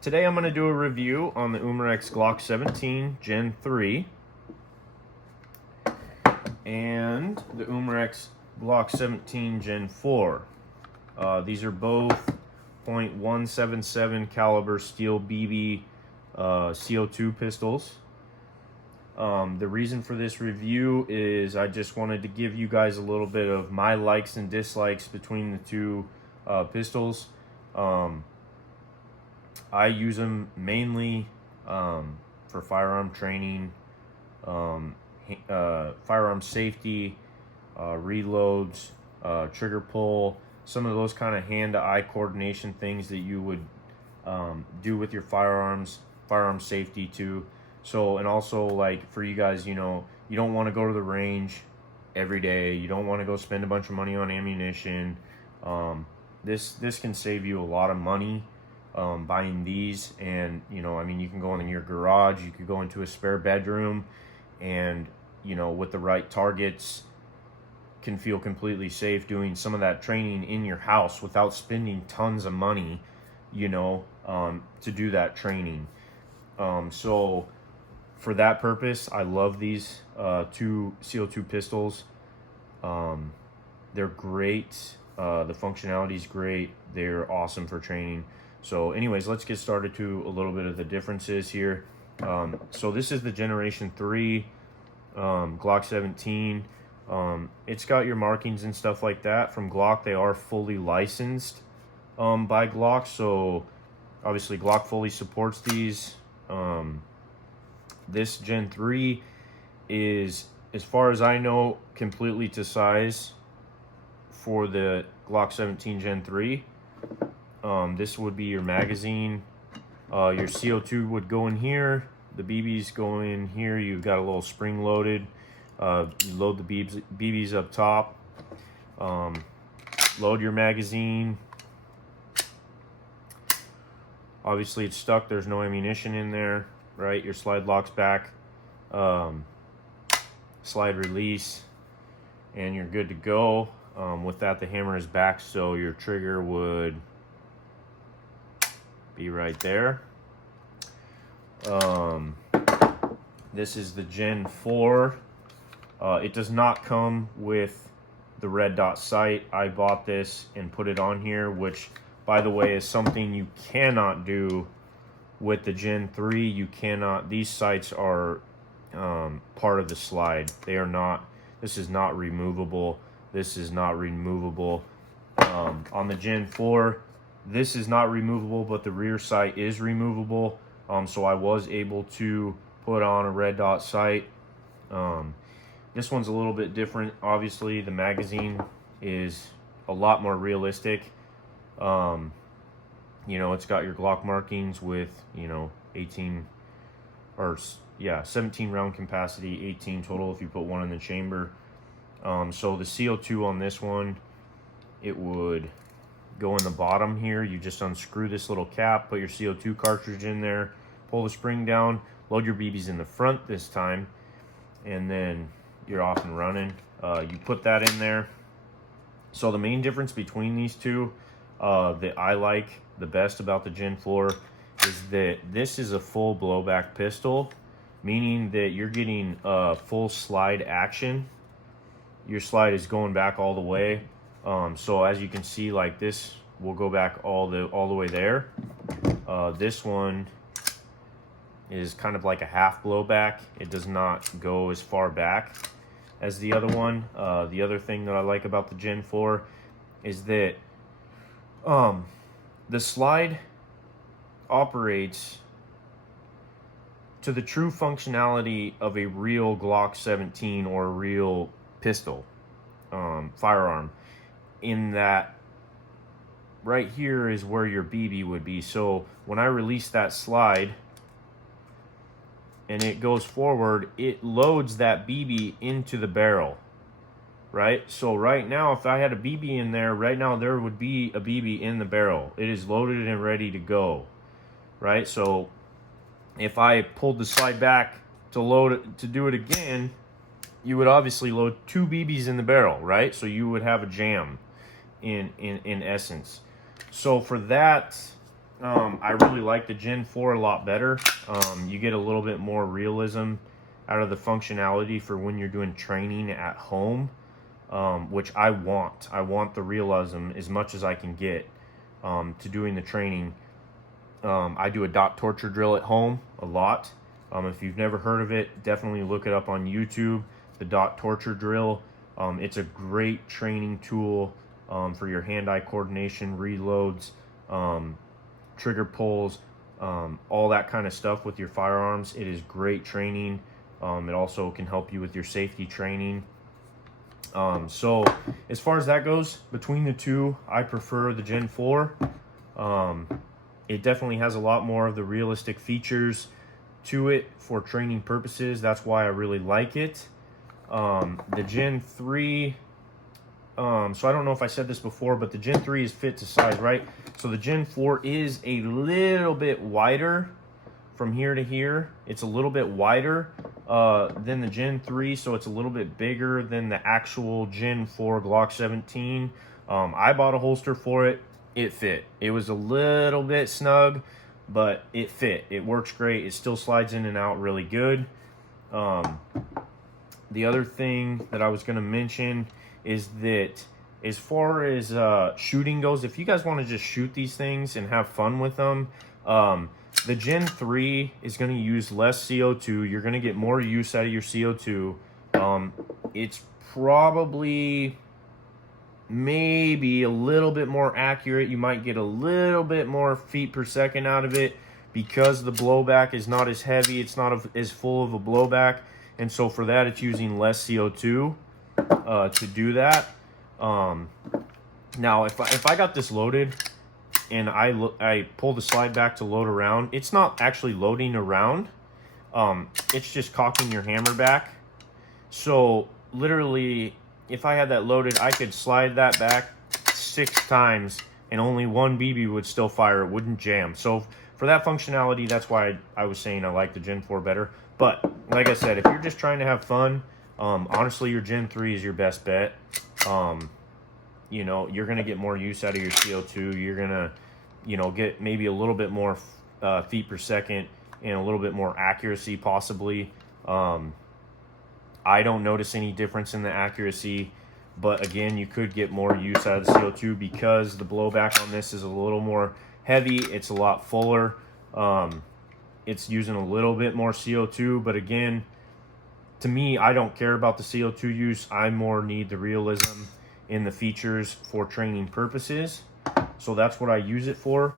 Today I'm going to do a review on the Umarex Glock 17 Gen 3 and the Umarex Glock 17 Gen 4. These are both .177 caliber steel BB CO2 pistols. The reason for this review is I just wanted to give you guys a little bit of my likes and dislikes between the two pistols. I use them mainly for firearm training, firearm safety, reloads, trigger pull, some of those kind of hand-to-eye coordination things that you would do with your firearm safety too. So, and also like for you guys, you know, you don't want to go to the range every day. You don't want to go spend a bunch of money on ammunition. This can save you a lot of money buying these. And you know, I mean, you can go in your garage, you could go into a spare bedroom, and you know, with the right targets, can feel completely safe doing some of that training in your house without spending tons of money, you know, to do that training. So for that purpose, I love these two CO2 pistols. They're great. The functionality is great. They're awesome for training. So anyways, let's get started to a little bit of the differences here. So this is the Generation 3 Glock 17. It's got your markings and stuff like that from Glock. They are fully licensed by Glock, so obviously Glock fully supports these. This Gen 3 is, as far as I know, completely to size for the Glock 17 Gen 3. This would be your magazine. Your CO2 would go in here. The BBs go in here. You've got a little spring loaded. You load the BBs up top. Load your magazine. Obviously it's stuck. There's no ammunition in there, right? Your slide locks back. Slide release. And you're good to go. With that, the hammer is back, so your trigger would be right there. This is the Gen 4. It does not come with the red dot sight. I bought this and put it on here, which, by the way, is something you cannot do with the Gen 3. You cannot. These sights are part of the slide. They are not. This is not removable. This is not removable. On the Gen 4, this is not removable, but the rear sight is removable. So I was able to put on a red dot sight. This one's a little bit different. Obviously, the magazine is a lot more realistic. You know, it's got your Glock markings with, you know, 17 round capacity, 18 total if you put one in the chamber. So the CO2 on this one, it would go in the bottom here. You just unscrew this little cap, put your CO2 cartridge in there, pull the spring down, load your BBs in the front this time, and then you're off and running. You put that in there. So the main difference between these two that I like the best about the Gen 4 is that this is a full blowback pistol, meaning that you're getting full slide action. Your slide is going back all the way. So as you can see, like this will go back all the way there. This one is kind of like a half blowback. It does not go as far back as the other one. The other thing that I like about the Gen 4 is that the slide operates to the true functionality of a real Glock 17 or a real pistol firearm, in that right here is where your BB would be. So when I release that slide and it goes forward, it loads that BB into the barrel, right? So right now, if I had a BB in there, right now there would be a BB in the barrel. It is loaded and ready to go, right? So if I pulled the slide back to load it, to do it again, you would obviously load two BBs in the barrel, right? So you would have a jam in essence. So for that, I really like the Gen 4 a lot better. You get a little bit more realism out of the functionality for when you're doing training at home, which I want. I want the realism as much as I can get to doing the training. I do a dot torture drill at home a lot. If you've never heard of it, definitely look it up on YouTube, the dot torture drill. It's a great training tool for your hand-eye coordination, reloads, trigger pulls, all that kind of stuff with your firearms. It is great training. It also can help you with your safety training. So as far as that goes, between the two, I prefer the Gen 4. It definitely has a lot more of the realistic features to it for training purposes. That's why I really like it. The Gen 3, so I don't know if I said this before, but the Gen 3 is fit to size, right? So the Gen 4 is a little bit wider from here to here. It's a little bit wider than the Gen 3, so it's a little bit bigger than the actual Gen 4 Glock 17. I bought a holster for it. It fit. It was a little bit snug, but it fit. It works great. It still slides in and out really good. The other thing that I was going to mention is that as far as shooting goes, if you guys want to just shoot these things and have fun with them, the Gen 3 is going to use less CO2. You're going to get more use out of your CO2. It's probably maybe a little bit more accurate. You might get a little bit more feet per second out of it because the blowback is not as heavy. It's not as full of a blowback. And so for that, it's using less CO2 to do that. Now, if I got this loaded and I pull the slide back to load around, it's not actually loading around. It's just cocking your hammer back. So literally, if I had that loaded, I could slide that back 6 times and only one BB would still fire. It wouldn't jam. So for that functionality, that's why I was saying I like the Gen 4 better. But like I said, if you're just trying to have fun, honestly, your Gen 3 is your best bet. You know, you're going to get more use out of your CO2. You're going to, you know, get maybe a little bit more feet per second and a little bit more accuracy possibly. I don't notice any difference in the accuracy, but again, you could get more use out of the CO2 because the blowback on this is a little more heavy. It's a lot fuller. It's using a little bit more CO2, but again, to me, I don't care about the CO2 use. I more need the realism in the features for training purposes. So that's what I use it for.